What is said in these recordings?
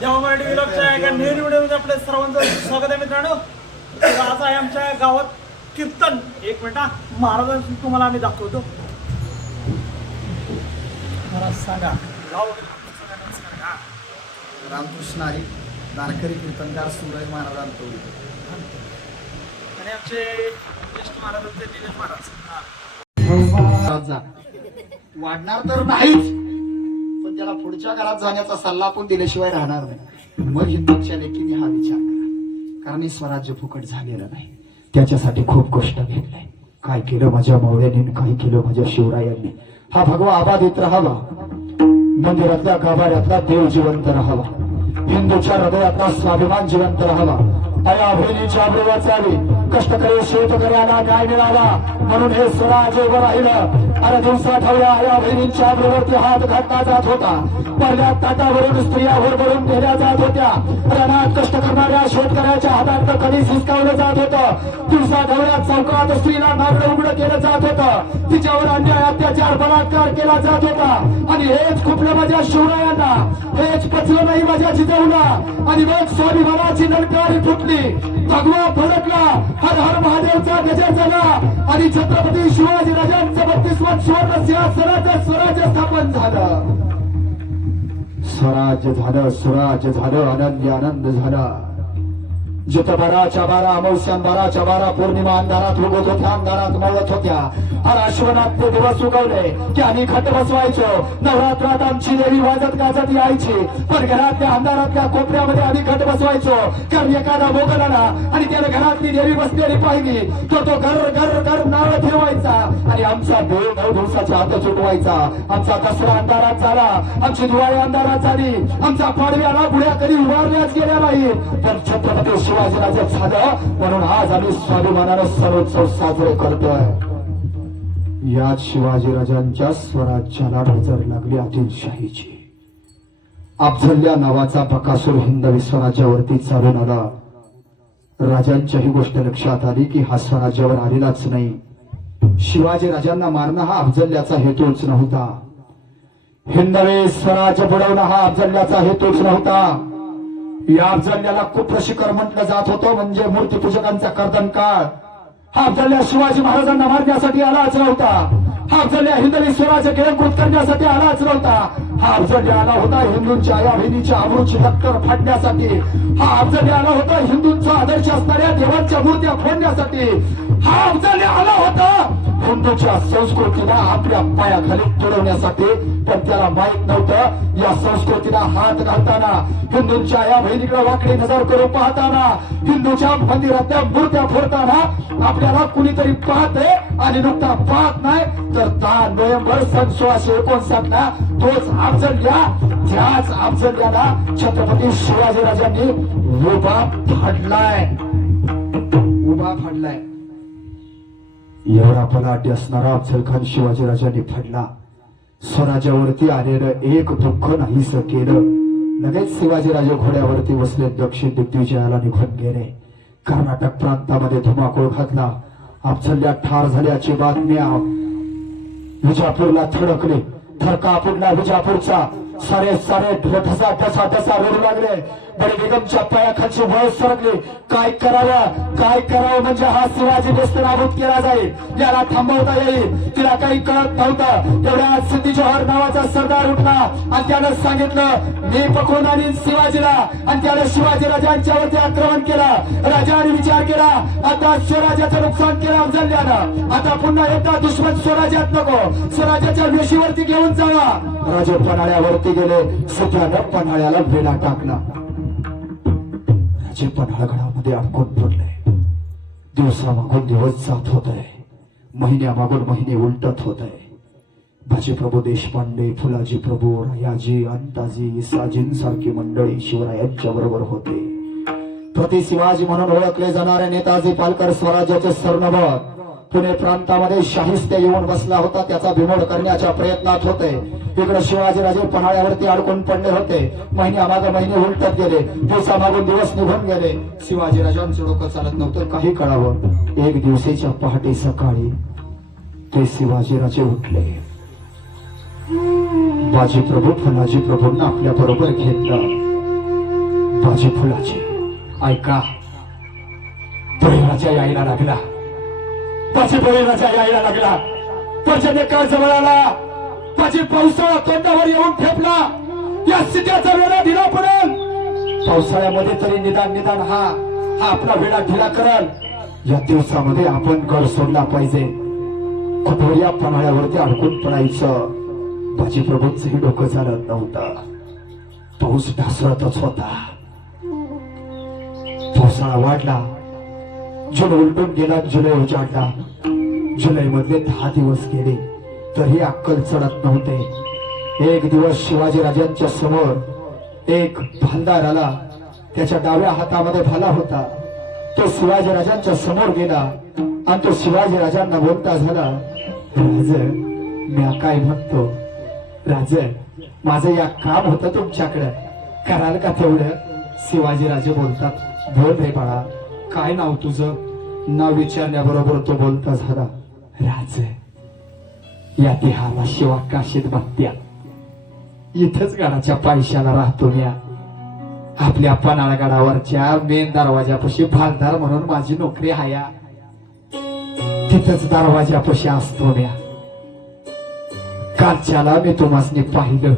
जेव्हा मराठी विलॉगच्या एका नवीन व्हिडिओमध्ये आपल्या सर्वांचं स्वागत आहे मित्रांनो. तर आज आहे आमच्या गावात कीर्तन. एक मिनिट हा. महाराजांचं तुम्हाला आम्ही दाखवतो. महाराज सांगा. गाव रामकृष्ण हरी नारकरी कीर्तनकार सूरज महाराजांतो आणि आमचे ज्येष्ठ महाराज होते दिनेश महाराज. वाढणार तर नाहीच. पण त्याला पुढच्या घरात जाण्याचा सल्ला पण दिल्याशिवाय राहणार नाही. मग हिंदूच्या लेखीने हा विचार करा. कारण स्वराज्य फुकट झालेलं नाही. त्याच्यासाठी खूप कष्ट घेतलंय. काय केलं माझ्या मावळ्याने काय केलं माझ्या शिवरायांनी? हा भगवा आबादित राहावा. मंदिरातल्या गाभाऱ्यातला देव जिवंत राहावा. हिंदूच्या हृदयातला स्वाभिमान जिवंत राहावा. अया बहिणीच्या अभिवाचावी कष्टकरी शेतकऱ्याला न्याय मिळावा म्हणून हे स्वराज उभं राहिलं. अरे दिवसात हव्या आया बहिणींच्या अमृवरती हात घातला जात होता. पहिल्या ताटावरून स्त्रिया हुरबळून नेल्या जात होत्या. रणात कष्ट करणाऱ्या शेतकऱ्याच्या हातात कधीच हिसकावलं जात होतं. दिवसा ढवळ्यात चौकात स्त्रीला नागडं उघडं केलं जात होतं. तिच्यावर अन्याय अत्याचार बलात्कार केला जात होता. आणि हेच खुपलं माझ्या शिवरायांना. हेच पचलं नाही माझ्या जिजवला आणि मग स्वाभिमानाची नलकारी फुटली. भगवा फडकला. हर हर महादेवचा गजर झाला आणि छत्रपती शिवाजी राजांचं बत्तीसवं सुवर्ण सिंहासनाचं स्वराज्य स्थापन झालं. स्वराज्य झालं स्वराज्य झालं आनंदी आनंद झाला. जिथं बाराच्या बारा अमावस्यान बाराच्या बारा पौर्णिमा अंधारात उगत होत्या अंधारात मळत होत्या. अश्वनाथ ते दिवस उगवले की आम्ही खट बसवायचो. नवरात्रात आमची देवी वाजत गाजत यायची. पण घरातल्या अंधारातल्या कोपऱ्यामध्ये आम्ही खट बसवायचो. कारण एखादा मोगल आला आणि त्याने घरातली देवी बसलेली पाहिली. तो तो घर घर घर नाव फिरवायचा आणि आमचा देव नऊ दिवसाच्या हात चुटवायचा आमचा दसरा अंधारात झाला. आमची दिवाळी अंधारात झाली. आमचा पाडव्याला गुढ्या कधी उभारल्याच गेल्या नाही तर छत्रपती शिवाजीराजे झालं म्हणून आज आम्ही स्वाभिमानानं सणोत्सव साजरे करतोय. याच शिवाजीराजांच्या स्वराज्याला नजर लागली आदिलशाहीची. अफझल नावाचा बकासूर हिंदवी स्वराज्यावरती चालून आला. राजांच्या ही गोष्ट लक्षात आली की हा स्वराज्यावर आलेलाच नाही. शिवाजी राजांना मारणं हा अफजल्याचा हेतूच नव्हता. हिंदवे स्वराज्य बुडवणं हा अफजल्याचा हेतूच नव्हता. या अफजल्याला कुप्रशिखर म्हटलं जात होतं म्हणजे मूर्तीपूजकांचा कर्दन काळ. हा अफजल्या शिवाजी महाराजांना मारण्यासाठी आलाच होता हा अफजल्या हिंदवी स्वराज्य गिळंकृत करण्यासाठी आलाच होता हा अफजल्या आला होता हिंदूंच्या या विधीच्या अमृतची टक्कर फाडण्यासाठी. हा अफजल्या आला होता हिंदूंचा आदर्श असणाऱ्या देवांच्या मूर्त्या फोडण्यासाठी. हा अफजल्या आला होता हिंदूच्या संस्कृतीला आपल्या पायाखाली तुडवण्यासाठी पण त्याला माहीत नव्हतं. या संस्कृतीला हात घालताना हिंदूंच्या या बहिणीकडे वाकडी नजर करून पाहताना हिंदूच्या मंदिरातल्या मूर्त्या फोडताना आपल्याला कुणीतरी पाहते आणि नुकता पाहत नाही. तर दहा नोव्हेंबर सन सोळाशे एकोणसाठ ला तोच अफजल्या त्याच अफजल्याला छत्रपती शिवाजीराजांनी उभा फाडलाय. उभा फाडलाय. एवढा पलाटी असणारा अफजलखान शिवाजीराजांनी फडला. स्वराज्यावरती आलेलं एक दुःख नाहीस केलं. लगेच शिवाजीराजे घोड्यावरती बसले दक्षिण दिग्विजयाला निघून गेले. कर्नाटक प्रांतामध्ये धुमाकूळ घातला. अफजल्या ठार झाल्याची बातम्या. विजापूरला थडकले. थरका फुटला विजापूरचा. सारे सारे ठसा ठसा ठसा रडू लागले. बडे बेगमच्या पायाखालची वळ सरकली. काय करावं? काय करावं म्हणजे हा शिवाजी नेस्तनाभूत केला जाईल. याला थांबवता येईल. तिला काही कळत नव्हतं. तेवढ्या सिद्धी जोहर नावाचा सरदार उठला आणि त्यानं सांगितलं मी पकडून आणि शिवाजीला. आणि त्यानं शिवाजी राजांच्यावरती आक्रमण केलं. राजाने विचार केला आता स्वराज्याचं नुकसान केलं अफजल्यानं आता पुन्हा एकदा दुश्मन स्वराज्यात नको. स्वराज्याच्या वेशीवरती घेऊन जावा. राजे पन्हाळ्यावरती गेले. सध्यानं पन्हाळ्याला वेढा टाकला. राजे पन्हाळगडामध्ये अडकून पडले. दिवसामागून दिवस जात होत. आहे महिन्यामागून महिने उलटत होत. आहे भाजीप्रभू देशपांडे फुलाजी प्रभू रायाजी अंताजी साजींसारखी मंडळी शिवरायांच्या बरोबर होते. प्रति शिवाजी म्हणून ओळखले जाणारे नेताजी पालकर स्वराज्याचे सरनभट पुणे प्रांतामध्ये शाहिस्ते येऊन बसला होता. त्याचा बिमोड करण्याच्या प्रयत्नात होते. इकडे शिवाजीराजे पन्हाळ्यावरती अडकून पडले होते. महिन्यामागे महिने उलटत गेले. दिवसामागून दिवस निघून गेले. शिवाजीराजांचं डोकं चालत नव्हतं. काही कळावं. एक दिवसाच्या पहाटे सकाळी ते शिवाजीराजे उठले. बाजी प्रभू फुलाजी प्रभूंना आपल्या बरोबर घेतलं. बाजी फुलाजी ऐका. बळीराजा यायला लागला. माझी बळीराजा यायला लागला पर्जन्य काळ जवळ आला. माझी पावसाळा तोंडावर येऊन ठेपला. या सिद्ध्याचा वेळा ढिला पडेल पावसाळ्यामध्ये तरी निदान निदान हा हा आपला वेळा ढिला करल या दिवसामध्ये आपण गड सोडला पाहिजे. कुठवर या पन्हाळ्यावरती अडकून पडायचं. बाजी प्रभूंचंही डोकं चालत नव्हतं. पाऊस ढासळतच होता. पावसाळा वाढला. जून उलटून गेला जुलै उजाडला जुलै मधले दहा दिवस गेले तरी अक्कल चढत नव्हते. एक दिवस शिवाजी राजांच्या समोर एक भालदार आला. त्याच्या डाव्या हातामध्ये भाला होता. तो शिवाजी राजांच्या समोर गेला आणि तो शिवाजी राजांना बोलता झाला राज मी काय म्हणतो? राज माझं या काम होतं तुमच्याकडे. कराल का तेवढं? शिवाजी राजे बोलतात बोल रे बाळा काय नाव तुझं? नाव विचारण्याबरोबर तो बोलता झाला. राज या देहाला शिवा काशीत बघत्या. इथंच गडाच्या पायशाला राहतो मी आपल्या पन्हाळगडावरच्या मेन दरवाजापाशी भालदार म्हणून माझी नोकरी हाया तिथंच दरवाजापाशी असतो म्या कालच्याला मी तुम्हाला पाहिलं.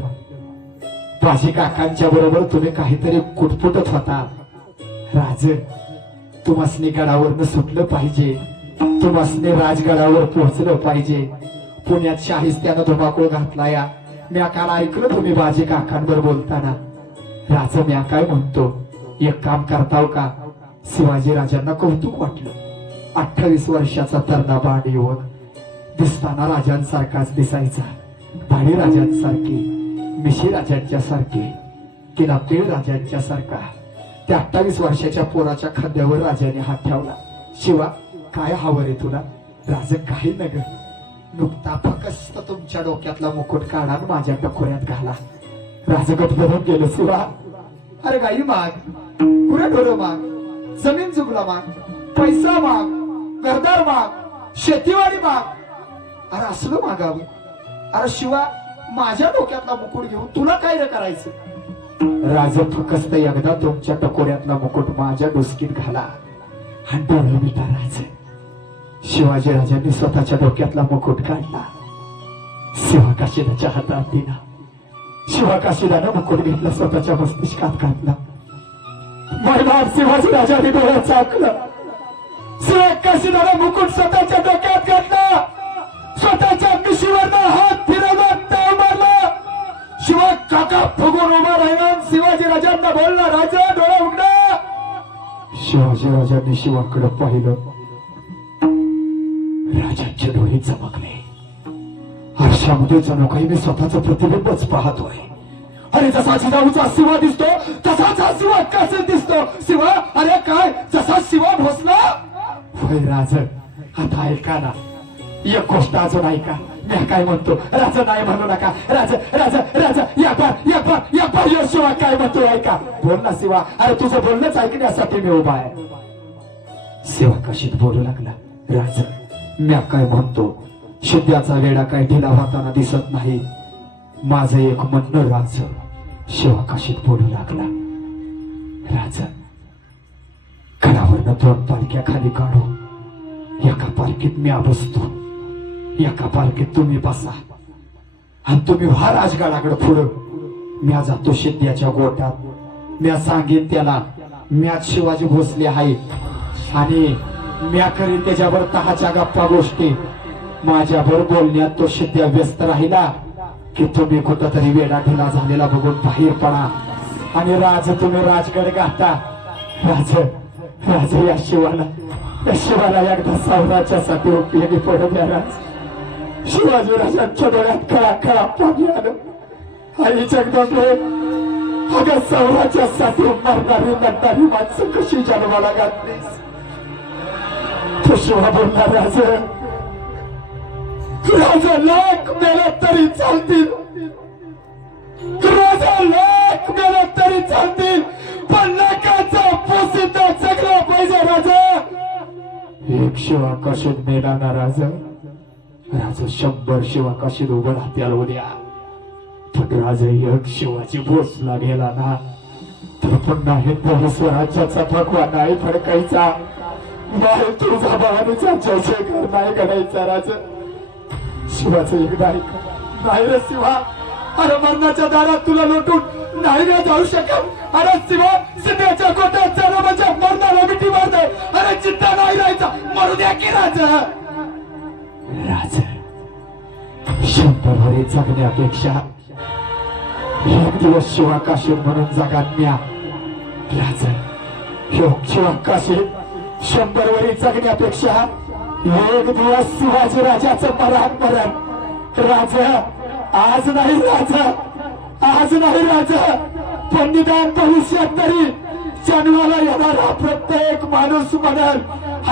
माझी काकांच्या बरोबर तुम्ही काहीतरी कुटपुटत होता. राज तुम्हासने गडावरनं सुटलं पाहिजे. तुम्हासने राजगडावर पोहोचलं पाहिजे. पुण्यात शाहिस्त्यानं धुमाकूळ घातला या म्या काल ऐकलं तुम्ही बाजी काकांवर बोलताना. राजा म्या काय म्हणतो? एक काम करताव का? शिवाजी राजांना कौतुक वाटलं. अठ्ठावीस वर्षाचा तरणा बाण येऊन दिसताना राजांसारखाच दिसायचा. भाडी राजांसारखी मिशी राजांच्या सारखी तिला पेळ राजांच्या सारखा त्या अठ्ठावीस वर्षाच्या पोराच्या खांद्यावर राजाने हात ठेवला. शिवा काय हवं रे तुला? राज काही नग नुकता फकस्त तुमच्या डोक्यातला मुकुट काढा माझ्या टकोऱ्यात घाला. राज धरून गेलो शिवा अरे गाई माग कुरे ढोरं माग जमीन जुगला माग पैसा माग घरदार माग शेतीवाडी माग. अरे असलं मागावं. अरे शिवा माझ्या डोक्यातला मुकुट घेऊन तुला काय रे करायचं? राज फकस्त एकदा तुमच्या टकोऱ्यातला मुकुट माझ्या डोसकीत घाला. आणि डोळे मिटा राज. शिवाजी राजांनी स्वतःच्या डोक्यातला मुकुट काढला. शिवाकाशीदाच्या हातात दिला. शिवाकाशीदानं मुकुट घेतला स्वतःच्या मस्तिष्कात घातला मैदान शिवाजी राजाने डोळ्यात चाकलं. शिवाकाशीदानं मुकुट स्वतःच्या डोक्यात घातला. स्वतःच्या मिशीवरनं काका फुगून उभा राहिला. शिवाजी राजांना बोलला राजा डोळा उघडा. शिवाजी राजांनी शिवाकडे पाहिलं. राजांचे डोळे चमकले. आरशामध्ये जणू काही मी स्वतःच प्रतिबिंबच पाहतोय. अरे जसा जिजाऊचा शिवा दिसतो तसाच हा शिवा कसे दिसतो? शिवा? अरे काय? जसा शिवा भोसला? होय राज आता ऐका ना. एक गोष्ट अजून ऐका. मी काय म्हणतो? राजा नाही म्हणू नका. राजा राजा राजा या बार या बार या बार यो शिवा काय म्हणतो ऐका. बोल ना शिवा. अरे तुझं बोलणंच ऐकण्यासाठी मी उभा आहे. शिवा कशीत बोलू लागला? राजा मी काय म्हणतो? शिद्याचा वेडा काय ढिला होताना दिसत नाही. माझं एक म्हणणं राज शिवा कशीत बोलू लागला? राजा घरावरनं दोन पालख्या खाली काढू एका पालखीत मी अबसतो एका पालखीत तुम्ही बसा. आणि तुम्ही व्हा राजगडाकडे पुढं म्या जातो शिद्याच्या गोटात म्या सांगेन त्याला म्या शिवाजी भोसले आहे आणि म्या करीन त्याच्यावर तहाच्या गप्पा गोष्टी. माझ्यावर बोलण्यात तो शिद्या व्यस्त राहिला की तुम्ही कुठंतरी वेडा ढिला झालेला बघून बाहेर पडा. आणि राज तुम्ही राजगड गाता राज राज या शिवाला या शिवाला एकदा सावराच्यासाठी उपयोगी पडू द्या राज. शिवाजी राजांच्या डोळ्यात खळा खळा पाणी आलं. आई जगदंबे अगं सौराच्या साठी मरणारी लढणारी माणसं कशी जन्माला घातलीस तो शिवा बोलला राज. राजा लाख मेला तरी चालतील. राजा लाख मेला तरी चालतील. पण लाखाचा पोसिता जगला पाहिजे राजा. एक शिवा कशीत मेला ना राजा. राजा शंभर शिवा कशीत उभं राहत्याल उद्या पण राजा एक शिवाची भोसला गेला ना तर पुन्हा हिंदवी स्वराज्याचा थकवा नाही फडकायचा. नाही तुझा भवानीचा जय जयकार नाही करायचा राजा. शिवाचं एक नाही नाही रे शिवा. अरे मरणाच्या दारात तुला लोटून नाही रे जाऊ शकत. अरे शिवा सिद्धाच्या कोट्यात चालवाच्या मरणाला मिठी मारते अरे चिंता नाही राहायचा. मरू द्या की राजा. राजा शंभर जगण्यापेक्षा एक दिवस शिवाकाशी म्हणून जगात्म्या राजा योग शिवाकाशी शंभर वरी जगण्यापेक्षा एक दिवस शिवाजी राजाचं मरण मरण. राजा आज नाही राजा आज नाही राजा. पण निदान भविष्यात तरी जन्माला येणारा प्रत्येक माणूस म्हणाल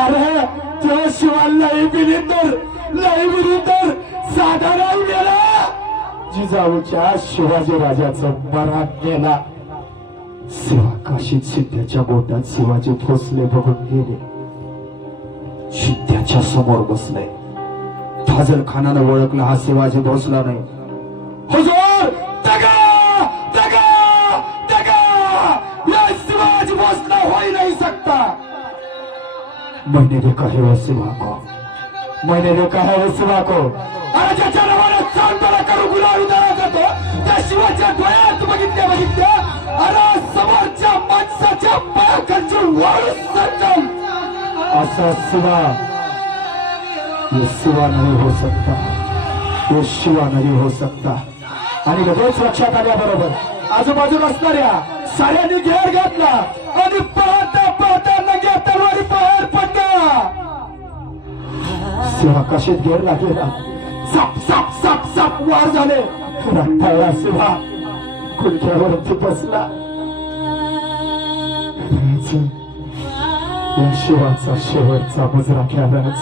अरे तो शिवाला लई बिलिंदर लई बिलिंदर साधा नाही गेला जिजाऊच्या शिवाजी राजाचं मरण गेला सेवा काशीत सिद्ध्याच्या बोटात शिवाजी भोसले बघून गेले. सिद्ध्याच्या समोर बसले. फाजल खानानं ओळखला हा शिवाजी भोसला नाही. हुजूर दगा दगा दगा. या शिवाजी भोसला होई नाही सकता मैंने देखा है वो शिवा को मैंने देखा है वो शिवा ज्याच्या नावाने चांदला करू गुलाल उदारा जातो त्या शिवाच्या डोळ्यात बघितल्या बघितल्या अरे समोरच्या माणसाच्या पायाखालची वाळू सरकल असा शिवा ये शिवा नहीं हो सकता। ये शिवा नाही हो सकता। आणि लगेच लक्षात आल्याबरोबर आजूबाजूला असणाऱ्या साऱ्यांनी घेर घातला आणि पाहता पाहता नग्या तलवारी बाहेर पडला. सिंह कशेत घेर गेला साप साप साप साप वार झाले. रक्ताळा शिवा कुलक्यावरती बसला. या शिवाचा शेवटचा मजरा घ्या राज.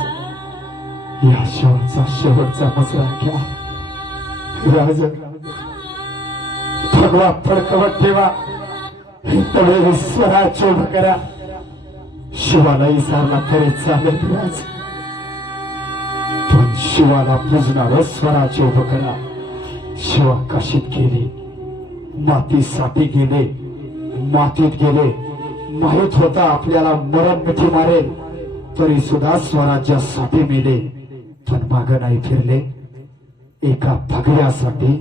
या शिवाचा शेवटचा मजरा घ्या. राज भगवा फडकवत ठेवा. तळे स्वराज्य उभं करा. शिवाला इसारला तरी चालेल राज. शिवाला पुजणार स्वराचे उभं शिवा काशीत गेले मातीसाठी गेले मातीत गेले माहीत होता आपल्याला मरण मिठी मारेल तरी सुद्धा स्वराज्यासाठी मेले पण माग नाही फिरले एका भगव्यासाठी